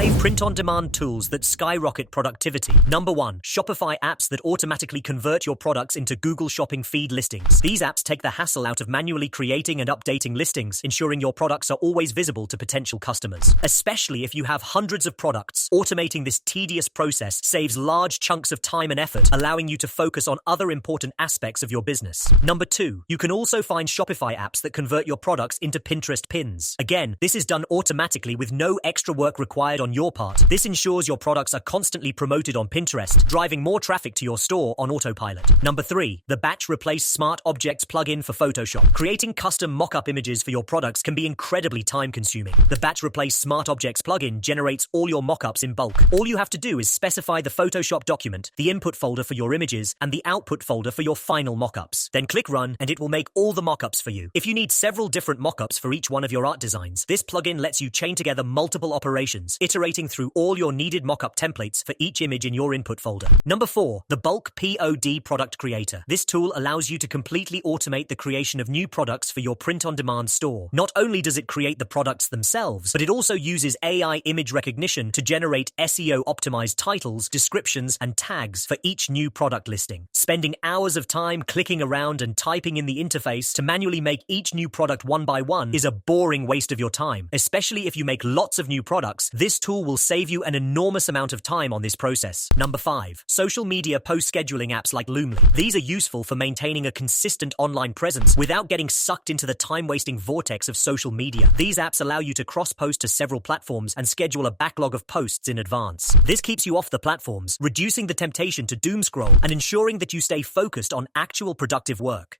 5 print-on-demand tools that skyrocket productivity. Number 1. Shopify apps that automatically convert your products into Google Shopping feed listings. These apps take the hassle out of manually creating and updating listings, ensuring your products are always visible to potential customers. Especially if you have hundreds of products, automating this tedious process saves large chunks of time and effort, allowing you to focus on other important aspects of your business. Number 2. You can also find Shopify apps that convert your products into Pinterest pins. Again, this is done automatically with no extra work required on your part. This ensures your products are constantly promoted on Pinterest, driving more traffic to your store on autopilot. Number 3. The Batch Replace Smart Objects plugin for Photoshop. Creating custom mock-up images for your products can be incredibly time-consuming. The Batch Replace Smart Objects plugin generates all your mock-ups in bulk. All you have to do is specify the Photoshop document, the input folder for your images, and the output folder for your final mock-ups. Then click Run, and it will make all the mock-ups for you. If you need several different mock-ups for each one of your art designs, this plugin lets you chain together multiple operations, iterating through all your needed mock-up templates for each image in your input folder. Number 4. The Bulk POD Product Creator. This tool allows you to completely automate the creation of new products for your print-on-demand store. Not only does it create the products themselves, but it also uses AI image recognition to generate SEO-optimized titles, descriptions, and tags for each new product listing. Spending hours of time clicking around and typing in the interface to manually make each new product one by one is a boring waste of your time. Especially if you make lots of new products, this tool will save you an enormous amount of time on this process. Number 5. Social media post-scheduling apps like Loomly. These are useful for maintaining a consistent online presence without getting sucked into the time-wasting vortex of social media. These apps allow you to cross-post to several platforms and schedule a backlog of posts in advance. This keeps you off the platforms, reducing the temptation to doom scroll and ensuring that you stay focused on actual productive work.